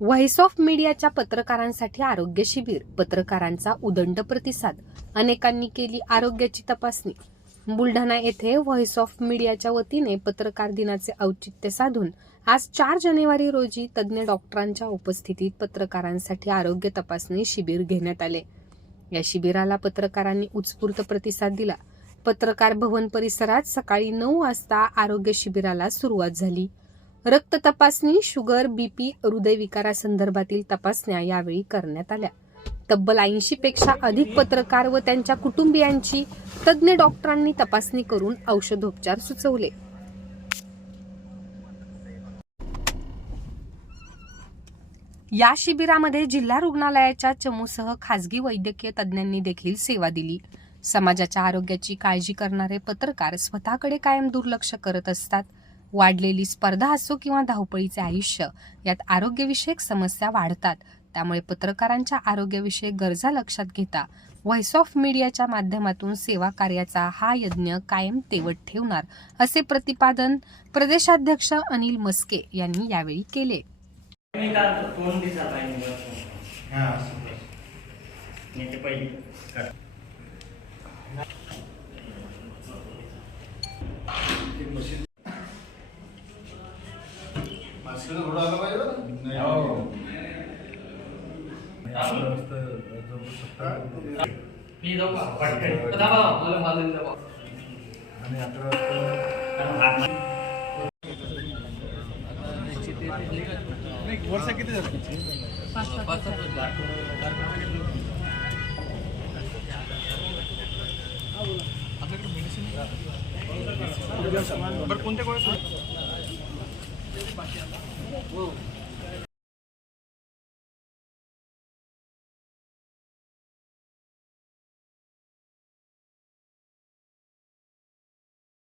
Voice of मीडियाच्या पत्रकारांसाठी आरोग्य शिबिर पत्रकारांचा उदंड प्रतिसाद अनेकांनी केली आरोग्याची तपासणी. बुलढाणा येथे व्हॉइस ऑफ मीडियाच्या वतीने पत्रकार दिनाचे औचित्य साधून आज चार जानेवारी रोजी तज्ज्ञ डॉक्टरांच्या उपस्थितीत पत्रकारांसाठी आरोग्य तपासणी शिबिर घेण्यात आले. या शिबिराला पत्रकारांनी उत्स्फूर्त प्रतिसाद दिला. पत्रकार भवन परिसरात सकाळी नऊ वाजता आरोग्य शिबिराला सुरुवात झाली. रक्त तपासणी शुगर बीपी हृदयविकारासंदर्भातील तपासण्या यावेळी करण्यात आल्या. तब्बल ऐंशी पेक्षा अधिक पत्रकार व त्यांच्या कुटुंबियांची तज्ज्ञ डॉक्टरांनी तपासणी करून औषधोपचार सुचवले. या शिबिरामध्ये जिल्हा रुग्णालयाच्या चमूसह खासगी वैद्यकीय तज्ज्ञांनी देखील सेवा दिली. समाजाच्या आरोग्याची काळजी करणारे पत्रकार स्वतःकडे कायम दुर्लक्ष करत असतात. वाढलेली स्पर्धा असो किंवा धावपळीचे आयुष्य यात आरोग्यविषयक समस्या वाढतात. त्यामुळे पत्रकारांच्या आरोग्यविषयक गरजा लक्षात घेता व्हॉइस ऑफ मीडियाच्या माध्यमातून सेवा कार्याचा हा यज्ञ कायम तेवत ठेवणार असे प्रतिपादन प्रदेशाध्यक्ष अनिल मस्के यांनी यावेळी केले काय करतो, तोंड दिसत आहे मी वरतून. हा, असं बस. मी ते पहिले कर. मास्कनं घोडा आला पाहिजे बरं. नाही. मी जाऊ का? पटकन. दाबा, मला मारून दाबा. आणि अकरा वाजता हात मा- बरं कोणत्या गोळ्या Whoa.